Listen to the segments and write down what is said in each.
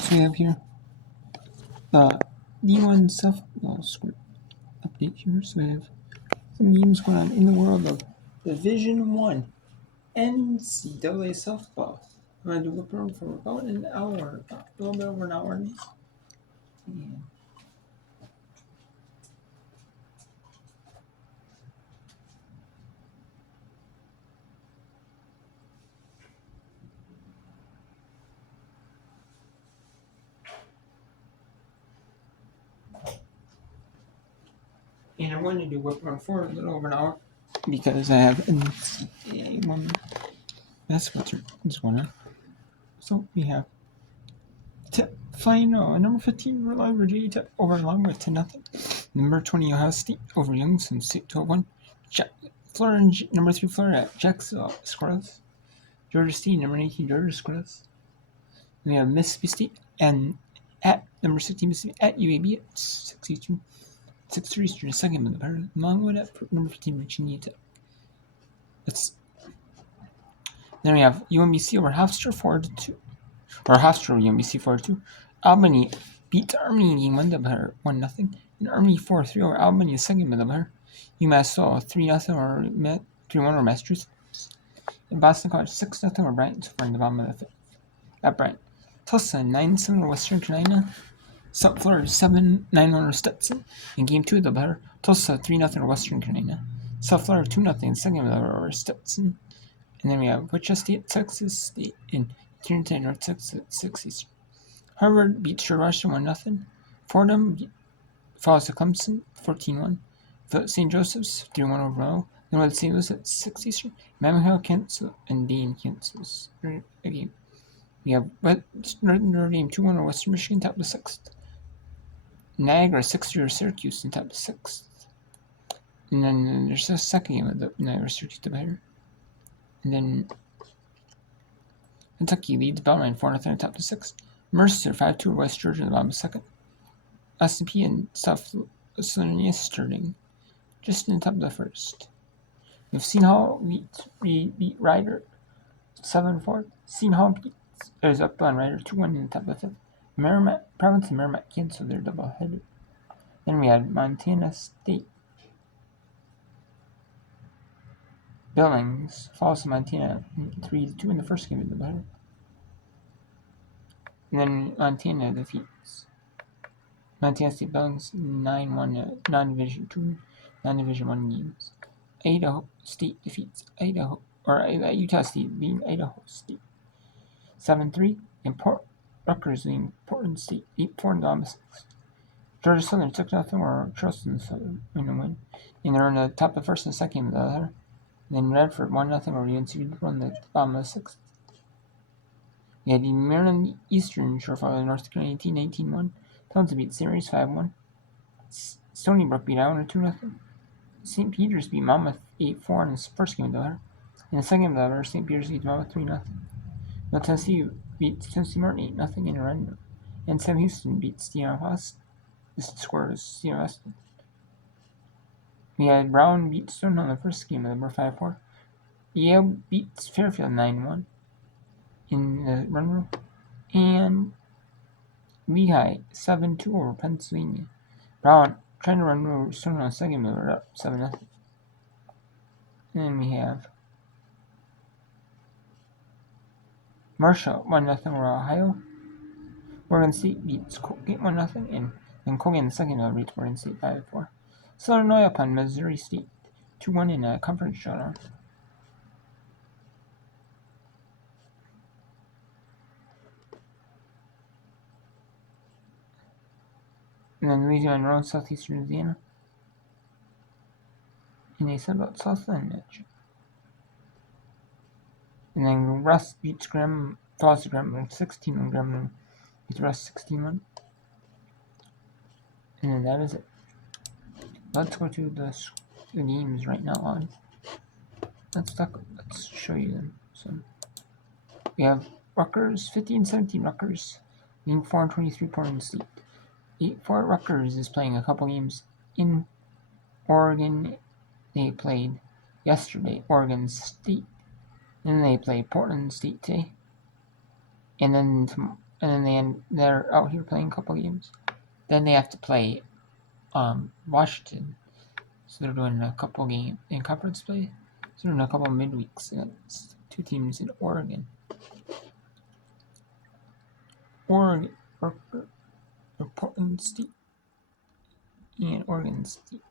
games we have here. The D1 softball score update here. So we have some games going on in the world of Division 1 NCAA softball. I'm going to do a program for about an hour, a little bit over an hour. And I'm going to do whip run for a little over an hour because I have NCAA one. That's what's going on. So we have Tip final. Number 15, Rhode Island, Virginia Tip over Longwood 10-0. Number 20, Ohio State over Youngstown State 12-1. Florida, number 3, Florida at Jacksonville scoreless. Georgia State, number 19, Georgia scoreless. Then we have Mississippi State and at number 16, Mississippi at UAB at 62. 6-3 Eastern, second in the pair. Longwood at number 15, Virginia Tech. Then we have UMBC over Hofstra 4-2. Or Hofstra over UMBC 4-2. Albany beat Army game 1-0, 1-0. And Army 4-3 over Albany, second in the pair. UMass saw 3-0 or 3-1 over Massachusetts. And Boston College 6-0 over Bryant, so far in the bottom of the fifth. At Bryant. Tulsa 9-7 over Western Carolina. South Florida 7-9 over Stetson. In game 2 of the better. Tulsa 3-0 over Western Carolina. South Florida 2-0 second over Stetson. And then we have Wichita State, Texas State, and Trinity North Texas at 6 Eastern. Harvard beats Washington 1-0. Fordham falls to Clemson 14-1. St. Joseph's 3-1 overall. Then with St. Louis at 6 Eastern. Mammoth cancels and Dean cancels a game. We have Northern Notre Dame 2-1 over Western Michigan, top of the 6th. Niagara 6-3 over Syracuse in top of the 6th. And then there's a second game of the Niagara Syracuse divider. And then Kentucky leads Bellarmine 4-0 in top of the 6th. Mercer 5-2 over West Georgia in the bottom of the 2nd. S&P and South Carolina starting just in the top of the 1st. We've seen how beat Ryder 7-4. Seen how is up on Ryder 2-1 in the top of the 5th. Province and Merrimack canceled their doubleheader. Then we had Montana State. Billings falls to Montana 3-2 in the first game of the doubleheader. And then Montana defeats Montana State Billings 9-1 non-division 1 games. Idaho State defeats Utah State beating Idaho State 7-3. And Rutgers leading Portland State 8-4 in the bottom of 6th. Georgia Southern 6-0 over Charleston Southern in a win. And they're in the top of the first and second of the other. Then Redford 1-0 over UNC on the bottom of the 6th. We had the Maryland Eastern Shore following North Carolina 18-1. Townsend beat Series 5-1. Stony Brook beat Iona 2-0. St. Peter's beat Monmouth 8-4 in the first game of the other. In the second game of the other, St. Peter's beat Monmouth 3-0. Middle Tennessee beat Tennessee Martin 8-0 in a run. And Sam Houston beat Stephen West. This score is Stephen West. We had Brown beat Stonehill in the first game of the 5-4. Yale beats Fairfield 9-1 in the run room. And Lehigh 7-2 over Pennsylvania. Brown trying to run over Stonehill in the second game, up 7-0. And then we have Marshall 1-0 over Ohio. Oregon State beats Colgate 1-0, and Colgate in the second beats Oregon State 5-4. Southern Illinois upon Missouri State 2-1 in a conference showdown. And then Louisiana Monroe, Southeastern Louisiana. And they said about Southland match. And then Russ beats Graham, falls to Graham 16-1. Graham beats Russ 16-1. And then that is it. Let's go to the games right now on. Let's show you them. So we have Rutgers 15-17 Rutgers leading 4-23 Portland State. 8-4 Rutgers is playing a couple games in Oregon. They played yesterday Oregon State. Then they play Portland State today. And then and then they're out here playing a couple games. Then they have to play Washington. So they're doing a couple games in conference play. So they're doing a couple midweeks against 2 teams in Oregon. Or Portland State and Oregon State.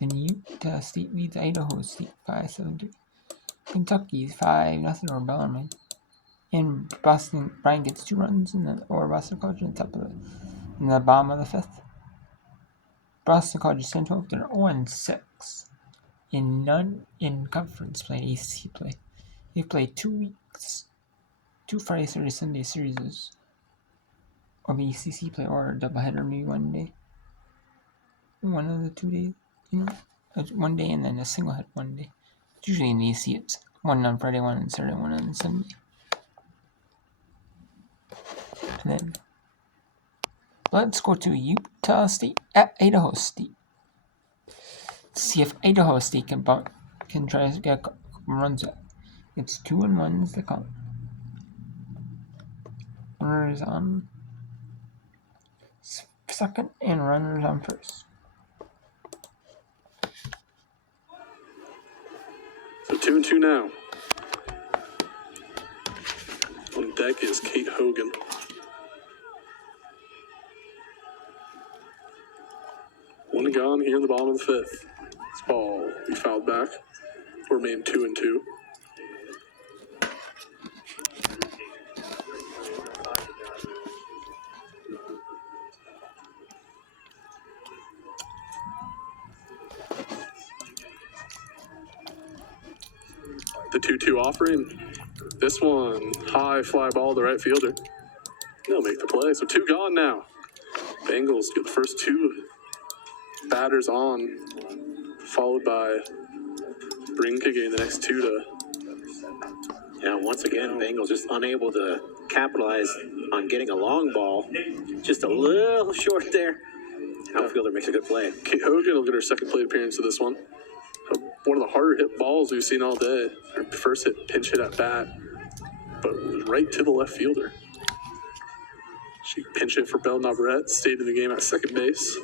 Then Utah State leads Idaho State 5-7. Kentucky's 5-0 over Bellarmine. And Brian gets 2 runs over Boston College in the bottom of the 5th. Boston College is 10-12. They're 0-6 in conference play, ACC play. They played 2 weeks, 2 Friday, Saturday, Sunday series of ACC play, or a doubleheader maybe one day. One of the 2 days, one day and then a single hit one day. Usually in the ACC it's one on Friday, one on Saturday, one on Sunday. And then let's go to Utah State at Idaho State. Let's see if Idaho State can try to get a couple runs up. It's 2-1 the count. Runners on second and runners on first. So 2-2 now. On deck is Kate Hogan. One gone here in the bottom of the 5th. This ball will be fouled back. Remain 2-2. The 2-2 offering. This one, high fly ball to right fielder. They'll make the play. So 2 gone now. Bengals get the first 2 batters on, followed by Brinka getting the next 2 to. Yeah, once again, Bengals just unable to capitalize on getting a long ball. Just a little short there. Outfielder makes a good play. Kate Hogan will get her second plate appearance of this one. One of the harder hit balls we've seen all day. Her first hit, pinch hit at bat, but it was right to the left fielder. She pinch hit for Belle Navarrete, stayed in the game at second base.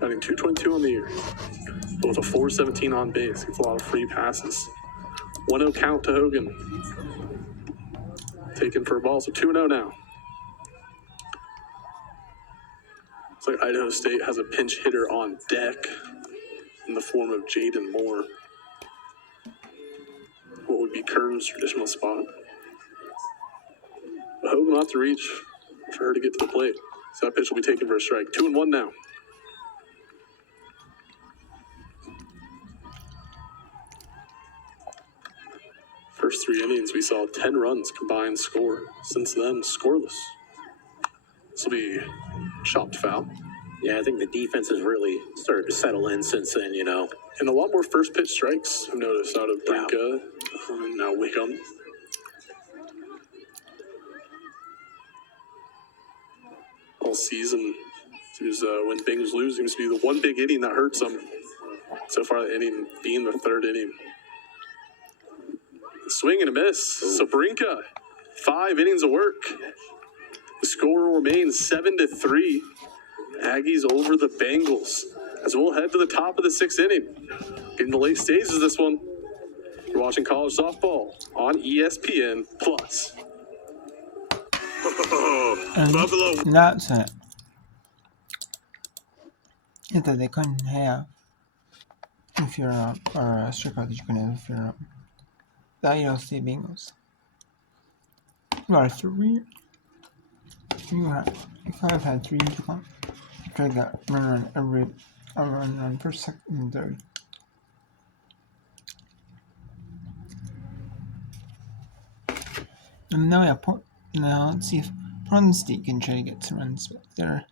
Batting .222 on the year. But with a .417 on base, gets a lot of free passes. 1-0 count to Hogan. Taken for a ball, so 2-0 now. Looks like Idaho State has a pinch hitter on deck in the form of Jaden Moore. What would be Kern's traditional spot. But Hogan will have to reach for her to get to the plate. So that pitch will be taken for a strike. 2-1 now. First 3 innings, we saw 10 runs combined score. Since then, scoreless. This will be chopped foul. Yeah, I think the defense has really started to settle in since then, And a lot more first pitch strikes, I've noticed, out of Brinka and now Wickham. All season, when Bengals lose, seems to be the one big inning that hurts them. So far, the inning being the 3rd inning. Swing and a miss. Ooh. So Brinka, 5 innings of work. The score remains 7-3. Aggies over the Bengals. As we'll head to the top of the 6th inning. In the late stages of this one, you're watching college softball on ESPN+. Buffalo. That's it. It's that they couldn't have if you're or a strikeout that you couldn't have if you're the Idaho State Bengals. You have 3. You have had 3 to come. You try to get a run on first, second, and 3rd. And now let's see if Portland State can try to get some runs back there.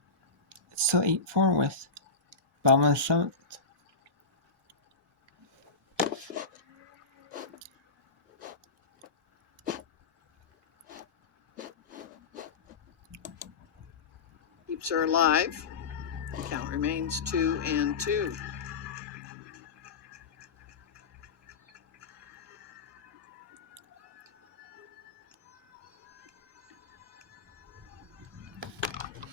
It's still 8-4 with Bama 7th. Keeps her alive. The count remains 2-2.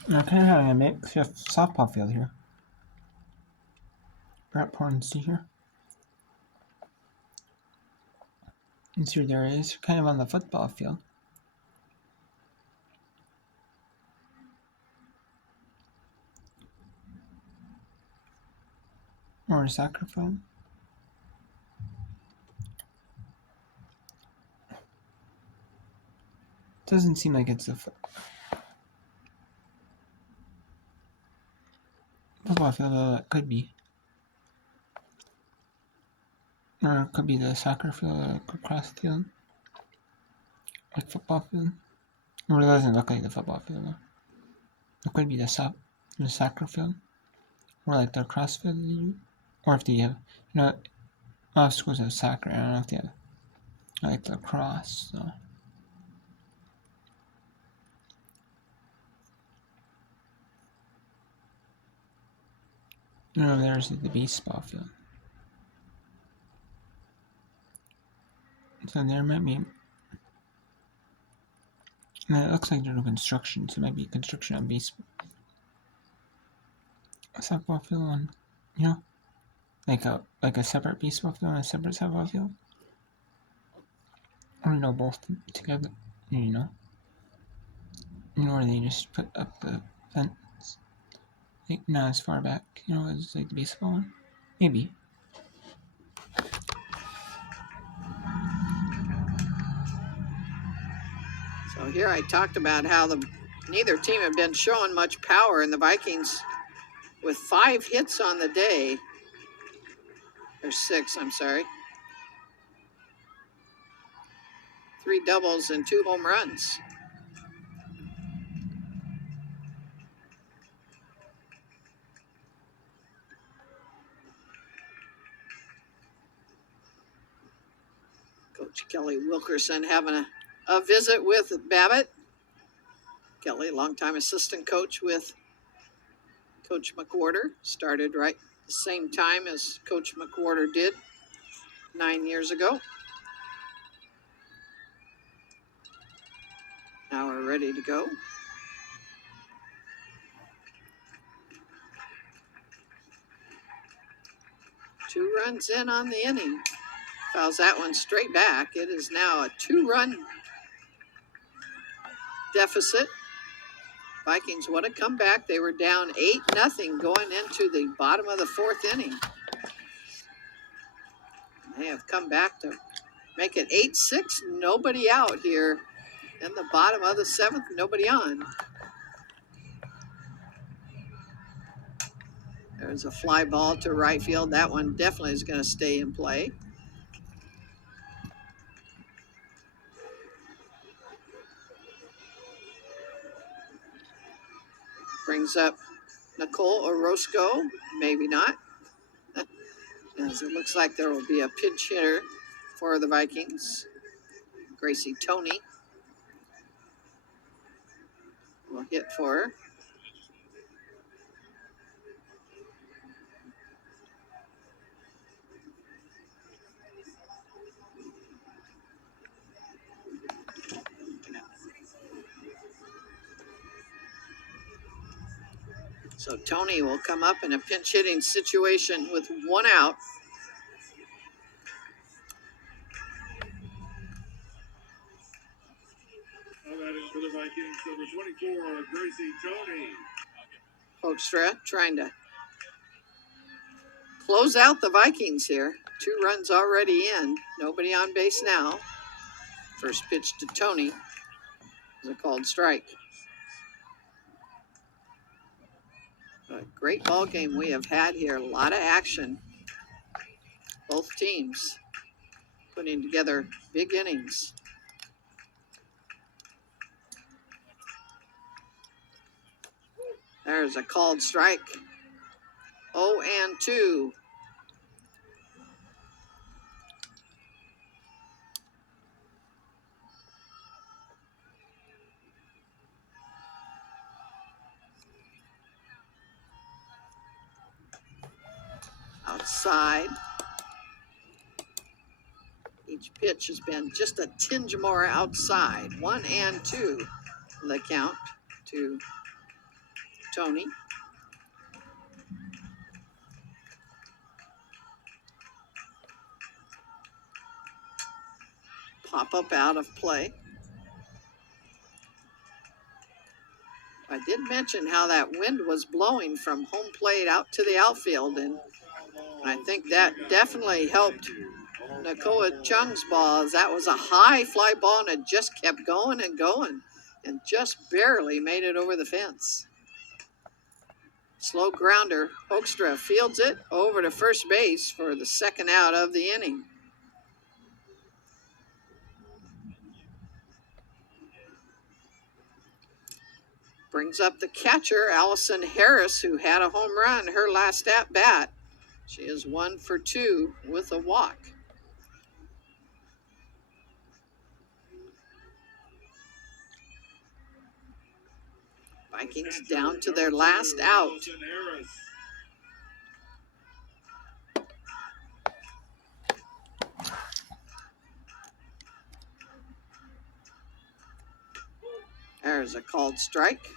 We're kind of having a makeshift softball field here. Right, porn see here. And see there is kind of on the football field. Or a soccer field. Doesn't seem like it's a football field, though it could be. Or it could be the soccer field, or cross field. Like football field. Or it doesn't look like the football field, though. It could be the soccer field. Or like the cross field. Or if they have, most schools have soccer. I don't know if they have like the cross, so. There's the baseball field. So there might be. And it looks like there's no construction, so it might be construction on baseball. A softball field on, like a separate baseball field and a separate softball field. Or both together. Where they just put up the fence. Like not as far back, as like the baseball one. Maybe. So here I talked about how neither team had been showing much power, and the Vikings with 5 hits on the day, or 6, I'm sorry. 3 doubles and 2 home runs. Coach Kelly Wilkerson having a visit with Babbitt. Kelly, longtime assistant coach with Coach McWhorter, started right the same time as Coach McWhorter did 9 years ago. Now we're ready to go. Two runs in on the inning. Fouls that one straight back. It is now a 2-run deficit. Vikings, what a comeback. They were down 8-0 going into the bottom of the 4th inning. They have come back to make it 8-6. Nobody out here in the bottom of the 7th. Nobody on. There's a fly ball to right field. That one definitely is going to stay in play. Brings up Nicole Orozco. Maybe not. As it looks like there will be a pinch hitter for the Vikings. Gracie Tony will hit for her. So Tony will come up in a pinch hitting situation with 1 out. For the Vikings, number 24, Gracie Tony. Hoekstra trying to close out the Vikings here. 2 runs already in. Nobody on base now. First pitch to Tony is a called strike. A great ball game we have had here. A lot of action. Both teams putting together big innings. There's a called strike. 0-2. Outside. Each pitch has been just a tinge more outside. 1-2 the count to Tony. Pop up out of play. I did mention how that wind was blowing from home plate out to the outfield, and I think that definitely helped Nakoa Chung's ball, as that was a high fly ball and it just kept going and going and just barely made it over the fence. Slow grounder. Hoekstra fields it over to first base for the second out of the inning. Brings up the catcher, Allison Harris, who had a home run her last at bat. She is 1 for 2 with a walk. Vikings down to their last out. There's a called strike.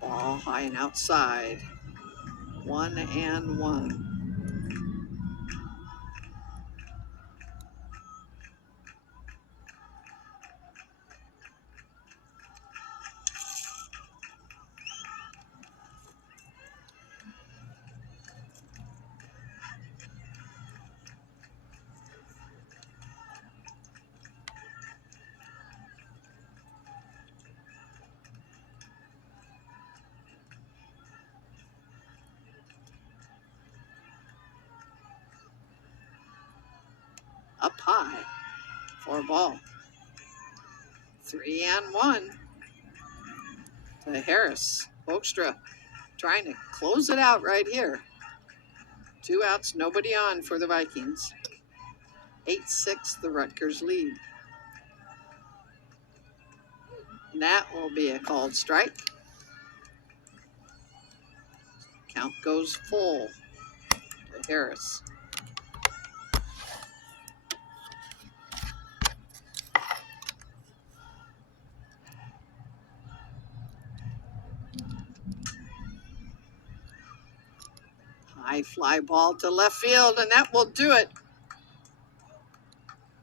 Ball high and outside. 1-1. Up high for a ball. 3-1 to Harris. Hoekstra trying to close it out right here. 2 outs, nobody on for the Vikings. 8-6 the Rutgers lead. And that will be a called strike. Count goes full to Harris. High fly ball to left field, and that will do it.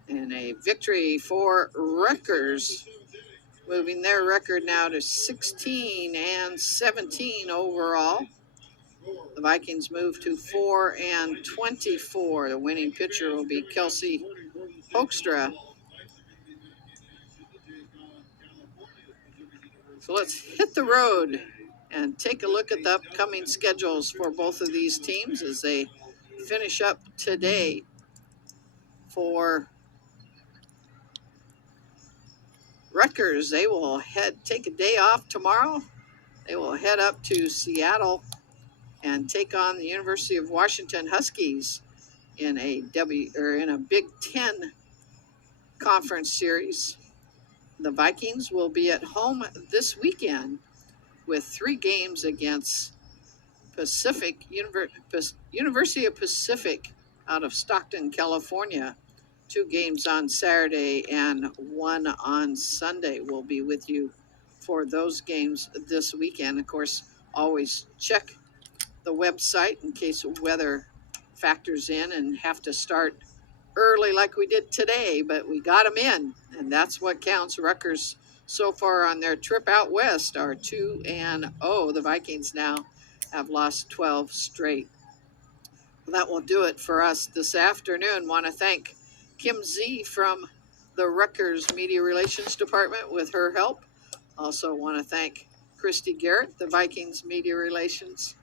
And a victory for Rutgers, moving their record now to 16-17 overall. The Vikings move to 4-24. The winning pitcher will be Kelsey Hoekstra. So let's hit the road and take a look at the upcoming schedules for both of these teams as they finish up today. For Rutgers, they will take a day off tomorrow. They will head up to Seattle and take on the University of Washington Huskies in a Big Ten conference series. The Vikings will be at home this weekend with 3 games against University of Pacific out of Stockton, California. 2 games on Saturday and 1 on Sunday. We'll be with you for those games this weekend. Of course, always check the website in case weather factors in and have to start early like we did today, but we got them in, and that's what counts. Rutgers so far on their trip out west are 2-0. The Vikings now have lost 12 straight. Well, that will do it for us this afternoon. Want to thank Kim Z from the Rutgers Media Relations Department with her help. Also want to thank Christy Garrett, the Vikings Media Relations